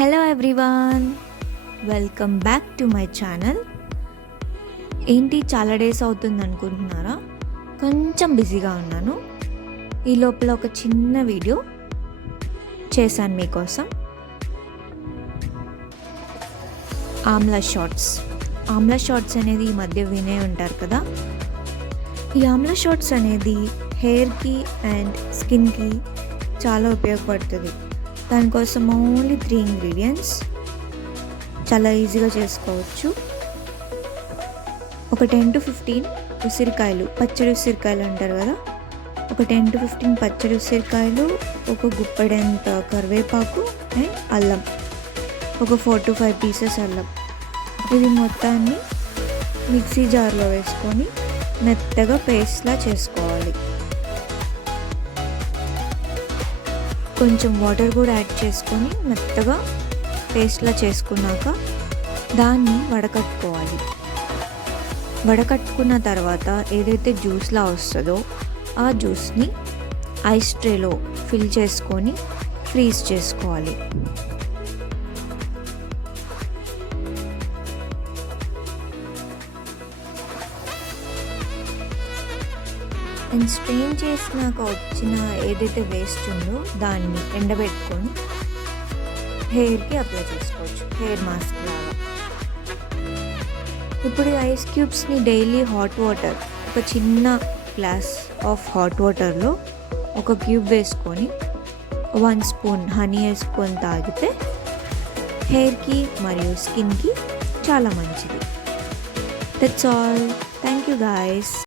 Hello everyone, welcome back to my channel. ఏంటి చాలా days అవుతుంది అనుకుంటున్నారా? కొంచెం బిజీగా ఉన్నాను. ఈ లోపల ఒక చిన్న వీడియో చేశాను మీకోసం. ఆమ్లా షార్ట్స్ అనేది ఈ మధ్య వినే ఉంటారు కదా. ఈ ఆమ్లా షార్ట్స్ అనేది హెయిర్కి అండ్ స్కిన్కి చాలా ఉపయోగపడుతుంది. దానికోసం ఓన్లీ 3 ఇంగ్రీడియంట్స్, చాలా ఈజీగా చేసుకోవచ్చు. ఒక 10 to 15 ఉసిరికాయలు, పచ్చడి ఉసిరికాయలు అంటారు కదా, ఒక 10 to 15 పచ్చడి ఉసిరికాయలు, ఒక గుప్పెడంత కరివేపాకు అండ్ అల్లం, ఒక 4 to 5 పీసెస్ అల్లం. ఇది మొత్తాన్ని మిక్సీ జార్లో వేసుకొని మెత్తగా పేస్ట్లా చేసుకోవాలి. కొంచెం వాటర్ కూడా యాడ్ చేసుకొని మెత్తగా పేస్ట్లా చేసుకున్నాక దాన్ని వడకట్టుకోవాలి. వడకట్టుకున్న తర్వాత ఏదైతే జ్యూస్లా వస్తుందో ఆ జ్యూస్ని ఐస్ ట్రేలో ఫిల్ చేసుకొని ఫ్రీజ్ చేసుకోవాలి. అండ్ స్ట్రెయిన్ చేసినాక వచ్చిన ఏదైతే వేస్ట్ ఉందో దాన్ని ఎండబెట్టుకొని హెయిర్కి అప్లై చేసుకోవచ్చు, హెయిర్ మాస్క్ లాగా. ఇప్పుడు ఈ ఐస్ క్యూబ్స్ని డైలీ హాట్ వాటర్, ఒక చిన్న గ్లాస్ ఆఫ్ హాట్ వాటర్లో ఒక క్యూబ్ వేసుకొని 1 స్పూన్ హనీ వేసుకొని తాగితే హెయిర్కి మరియు స్కిన్కి చాలా మంచిది. That's all. Thank you guys.